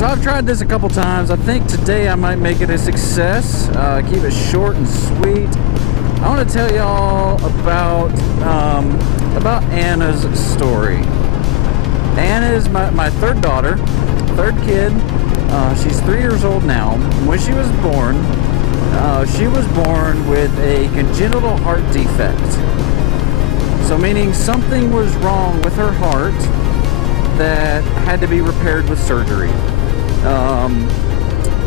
So I've tried this a couple times. I think today I might make it a success. Keep it short and sweet. I want to tell y'all about Anna's story. Anna is my third daughter, third kid. She's 3 years old now. When she was born with a congenital heart defect. So meaning something was wrong with her heart that had to be repaired with surgery.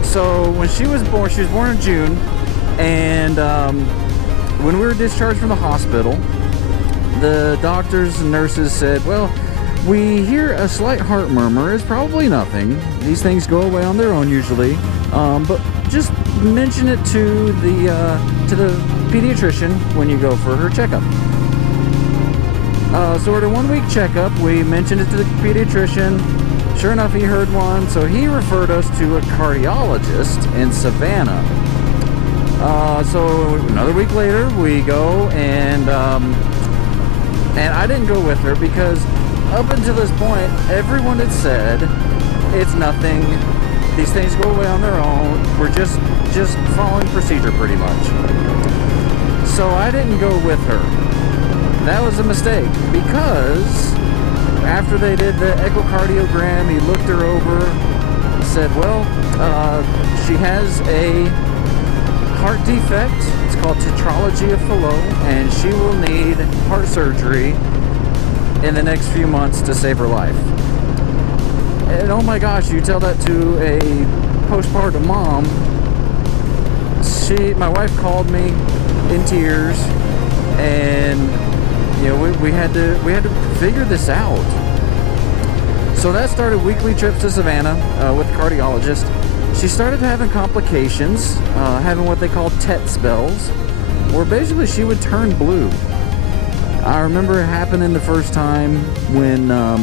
So when she was born in June, and when we were discharged from the hospital, the doctors and nurses said, well, we hear a slight heart murmur. It's probably nothing. These things go away on their own usually, but just mention it to the pediatrician when you go for her checkup. So at a 1 week checkup, we mentioned it to the pediatrician. Sure enough, he heard one, so he referred us to a cardiologist in Savannah. So another week later, we go, and I didn't go with her because up until this point, everyone had said it's nothing. These things go away on their own. We're just following procedure pretty much. So I didn't go with her. That was a mistake because after they did the echocardiogram, he looked her over, said, well, she has a heart defect. It's called Tetrology of Fallot, and she will need heart surgery in the next few months to save her life. And oh my gosh, you tell that to a postpartum mom. My wife called me in tears, and you know, we had to figure this out. So that started weekly trips to Savannah with the cardiologist. She started having complications, having what they call TET spells, where basically she would turn blue. I remember it happening the first time when I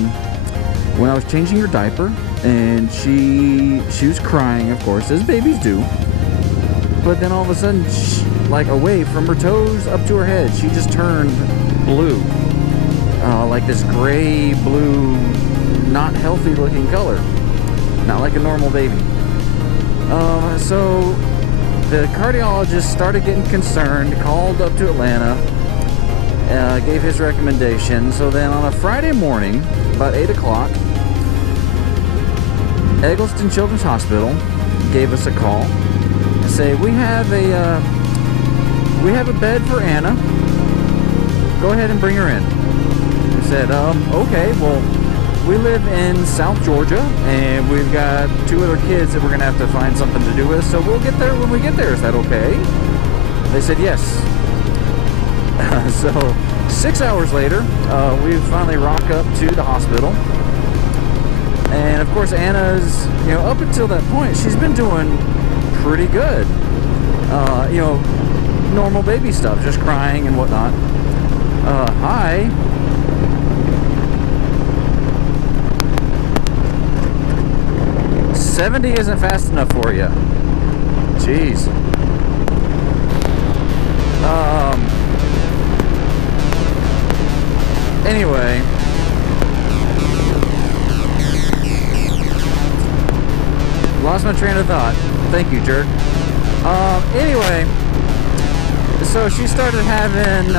was changing her diaper, and she was crying, of course, as babies do. But then all of a sudden, like away from her toes up to her head, she just turned blue, like this gray blue, not healthy looking color, not like a normal baby. So the cardiologist started getting concerned, called up to Atlanta, gave his recommendation. So then on a Friday morning, about 8 o'clock, Eggleston Children's Hospital gave us a call and say, we have a bed for Anna. Go ahead and bring her in. We said, okay, well, we live in South Georgia, and we've got 2 other kids that we're going to have to find something to do with, so we'll get there when we get there. Is that okay? They said yes. So 6 hours later, we finally rock up to the hospital. And of course, Anna's, up until that point, she's been doing pretty good. Normal baby stuff, just crying and whatnot. Hi. $70 isn't fast enough for you. Jeez. Anyway. Lost my train of thought. Thank you, jerk. Anyway. So she started having,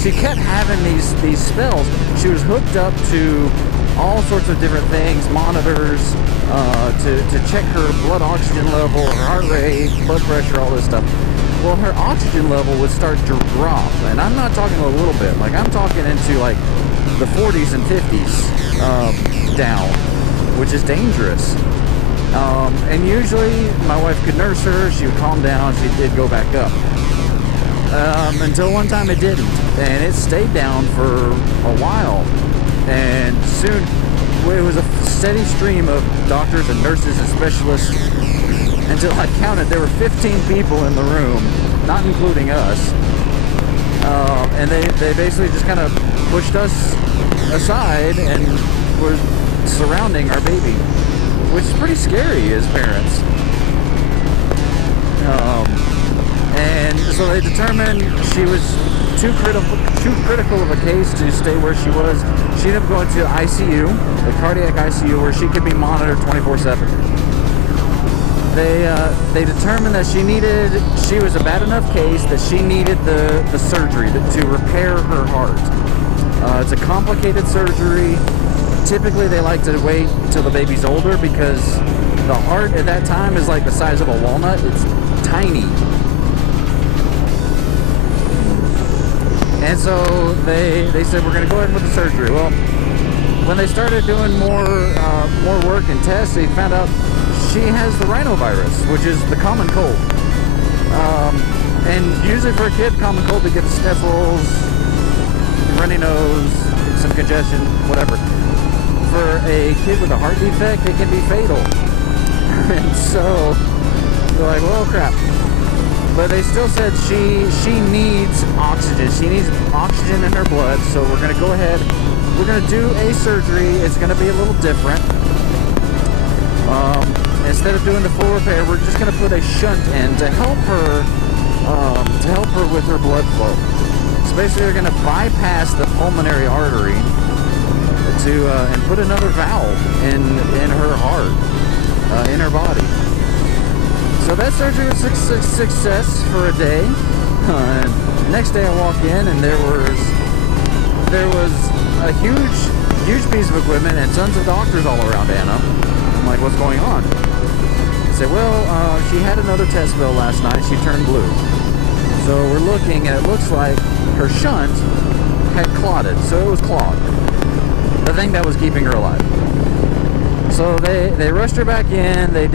she kept having these spells. She was hooked up to all sorts of different things, monitors, to check her blood oxygen level, her heart rate, blood pressure, all this stuff. Well, her oxygen level would start to drop, and I'm not talking a little bit, like I'm talking into like the 40s and 50s down, which is dangerous. And usually my wife could nurse her, she would calm down, she did go back up. Until one time it didn't, and it stayed down for a while, and soon it was a steady stream of doctors and nurses and specialists until I counted there were 15 people in the room, not including us, and they basically just kind of pushed us aside and were surrounding our baby, which is pretty scary as parents. And so they determined she was too critical of a case to stay where she was. She ended up going to ICU, the cardiac ICU, where she could be monitored 24/7. They determined that she was a bad enough case that she needed the surgery to repair her heart. It's a complicated surgery. Typically, they like to wait until the baby's older because the heart at that time is like the size of a walnut. It's tiny. And so they said, we're going to go ahead with the surgery. Well, when they started doing more work and tests, they found out she has the rhinovirus, which is the common cold. And usually for a kid, common cold, they get the sniffles, runny nose, some congestion, whatever. For a kid with a heart defect, it can be fatal. And so they're like, well, crap. But they still said she needs oxygen. She needs oxygen in her blood. So we're going to go ahead. We're going to do a surgery. It's going to be a little different. Instead of doing the full repair, we're just going to put a shunt in to help her with her blood flow. So basically, they're going to bypass the pulmonary artery and put another valve in her heart, in her body. So that surgery was a success for a day. Next day, I walk in and there was a huge piece of equipment and tons of doctors all around Anna. I'm like, what's going on? They say, well, she had another test bill last night. She turned blue. So we're looking, and it looks like her shunt had clotted. So it was clogged. The thing that was keeping her alive. So they rushed her back in. They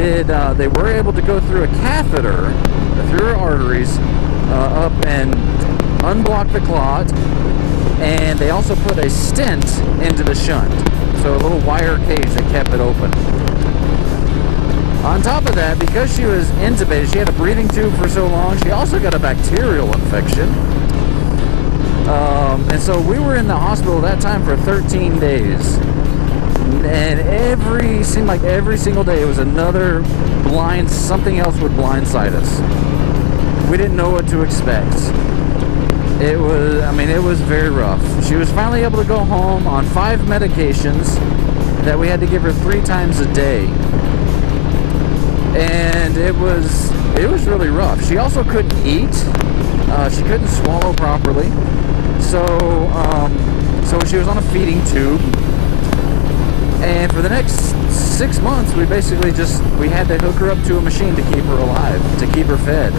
were able to go through a catheter through her arteries up and unblock the clot. And they also put a stent into the shunt. So a little wire cage that kept it open. On top of that, because she was intubated, she had a breathing tube for so long, she also got a bacterial infection. And so we were in the hospital that time for 13 days. And seemed like every single day it was another something else would blindside us. We didn't know what to expect. It was very rough. She was finally able to go home on 5 medications that we had to give her 3 times a day. And it was really rough. She also couldn't eat. She couldn't swallow properly. So she was on a feeding tube. And for the next 6 months, we had to hook her up to a machine to keep her alive, to keep her fed.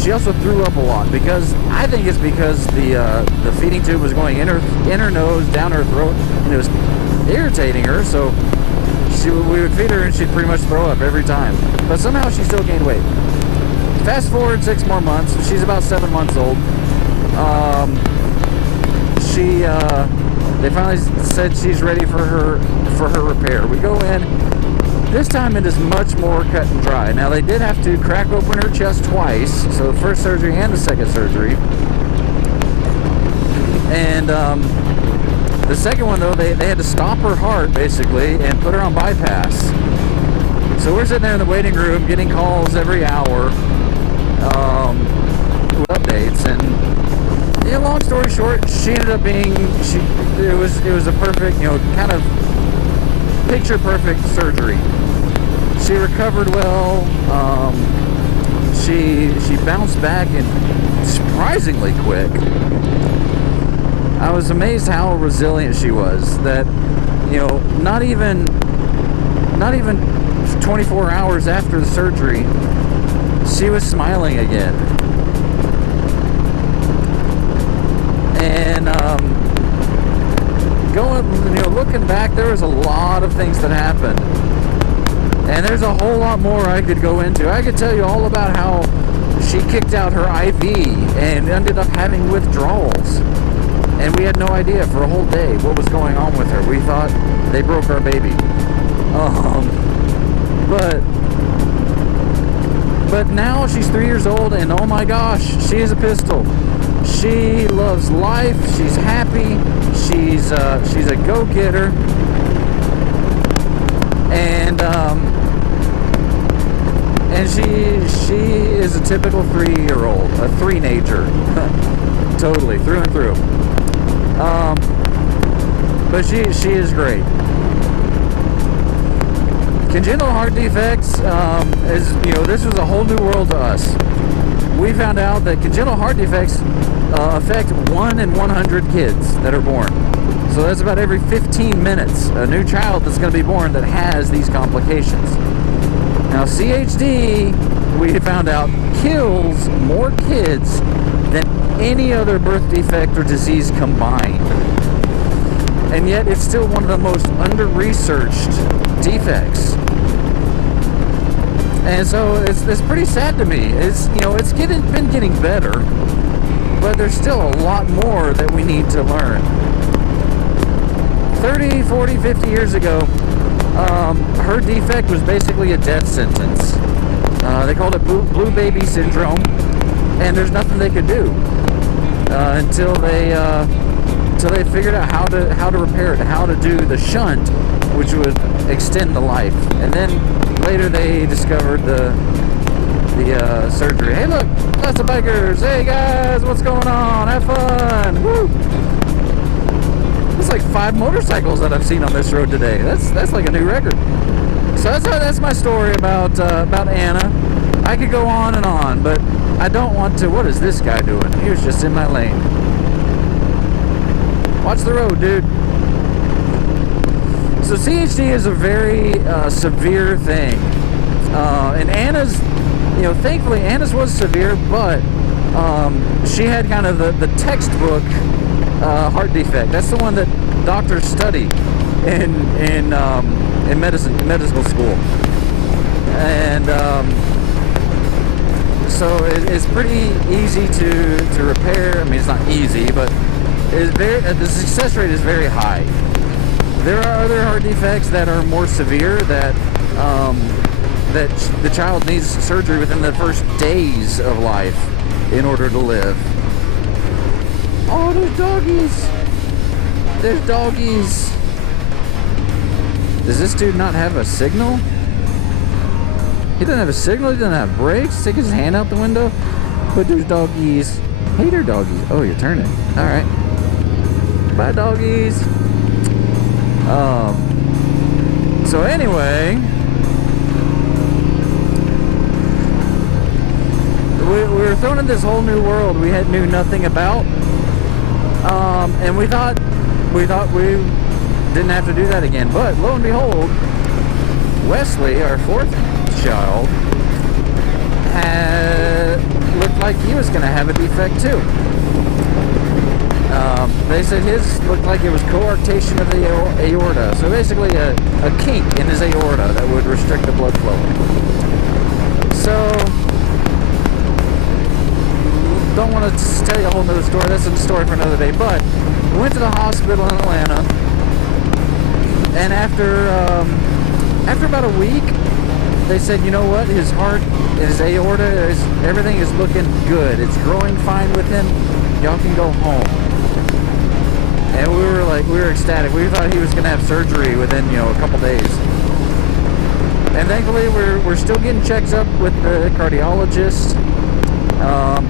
She also threw up a lot I think it's because the feeding tube was going in her nose, down her throat, and it was irritating her. So we would feed her and she'd pretty much throw up every time. But somehow she still gained weight. Fast forward 6 more months. She's about 7 months old. They finally said she's ready for her repair. We go in. This time it is much more cut and dry. Now they did have to crack open her chest twice, so the first surgery and the second surgery. And the second one though, they had to stop her heart basically and put her on bypass. So we're sitting there in the waiting room getting calls every hour with updates. And yeah, long story short, she ended up it was a perfect, kind of picture perfect surgery. She recovered well. She bounced back and surprisingly quick. I was amazed how resilient she was. That not even 24 hours after the surgery, she was smiling again. And looking back, there was a lot of things that happened. And there's a whole lot more I could go into. I could tell you all about how she kicked out her IV and ended up having withdrawals. And we had no idea for a whole day what was going on with her. We thought they broke our baby. But now she's 3 years old, and oh my gosh, she is a pistol. She loves life. She's happy. She's a go-getter. And she is a typical 3-year-old, a 3-nager. totally, through and through. But she is great. Congenital heart defects is, this was a whole new world to us. We found out that congenital heart defects affect 1 in 100 kids that are born. So that's about every 15 minutes, a new child that's going to be born that has these complications. Now, CHD, we found out, kills more kids than any other birth defect or disease combined. And yet, it's still one of the most under-researched defects. And so, it's pretty sad to me. It's been getting better, but there's still a lot more that we need to learn. 30, 40, 50 years ago, her defect was basically a death sentence. They called it blue baby syndrome, and there's nothing they could do until they figured out how to repair it, how to do the shunt, which would extend the life. And then later they discovered the surgery. Hey, look, lots of bikers. Hey guys, what's going on? Have fun. Woo! It's like 5 motorcycles that I've seen on this road today. That's like a new record. So that's my story about Anna. I could go on and on, but I don't want to. What is this guy doing? He was just in my lane. Watch the road, dude. So CHD is a very severe thing, and Anna's, thankfully Anna's was severe, but she had kind of the textbook heart defect. That's the one that doctors study in medical school, and so it's pretty easy to repair. I mean, it's not easy, but the success rate is very high. There are other heart defects that are more severe that the child needs surgery within the first days of life in order to live. Oh, there's doggies. There's doggies. Does this dude not have a signal? He doesn't have a signal. He doesn't have brakes. Stick his hand out the window. But there's doggies. Hey there, doggies. Oh, you're turning. All right. Bye, doggies. So anyway, we were thrown in this whole new world we knew nothing about, and we thought we didn't have to do that again. But lo and behold, Wesley, our 4th child, looked like he was going to have a defect too. They said his looked like it was coarctation of the aorta. So basically a kink in his aorta that would restrict the blood flow. So, don't want to tell you a whole nother story. That's a story for another day. But we went to the hospital in Atlanta. And after about a week, they said, you know what? His heart, his aorta, everything is looking good. It's growing fine with him. Y'all can go home. And we were ecstatic. We thought he was going to have surgery within, a couple days. And thankfully, we're still getting checks up with the cardiologist.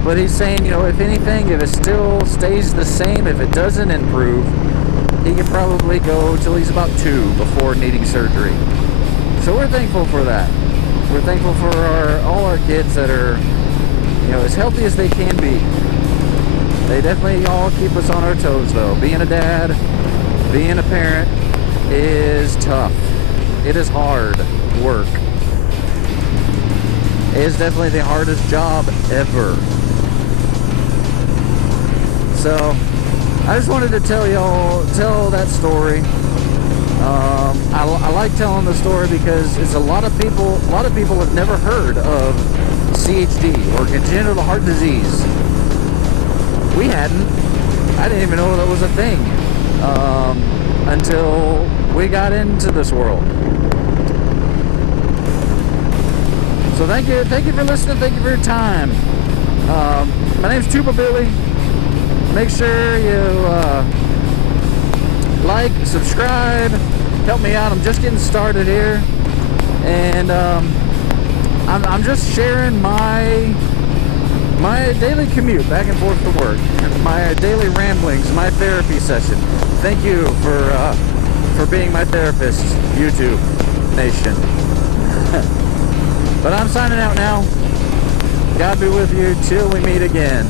But he's saying, if anything, if it still stays the same, if it doesn't improve, he can probably go till he's about 2 before needing surgery. So we're thankful for that. We're thankful for all our kids that are, as healthy as they can be. They definitely all keep us on our toes, though. Being a dad, being a parent is tough. It is hard work. It is definitely the hardest job ever. So, I just wanted to tell that story. I like telling the story because it's a lot of people have never heard of CHD or congenital heart disease. We hadn't. I didn't even know that was a thing until we got into this world. So thank you for listening. Thank you for your time. My name's Tuba Billy. Make sure you like, subscribe, help me out. I'm just getting started here, and I'm just sharing my my daily commute back and forth to work, my daily ramblings, my therapy session. Thank you for being my therapist, YouTube Nation. But I'm signing out now. God be with you till we meet again.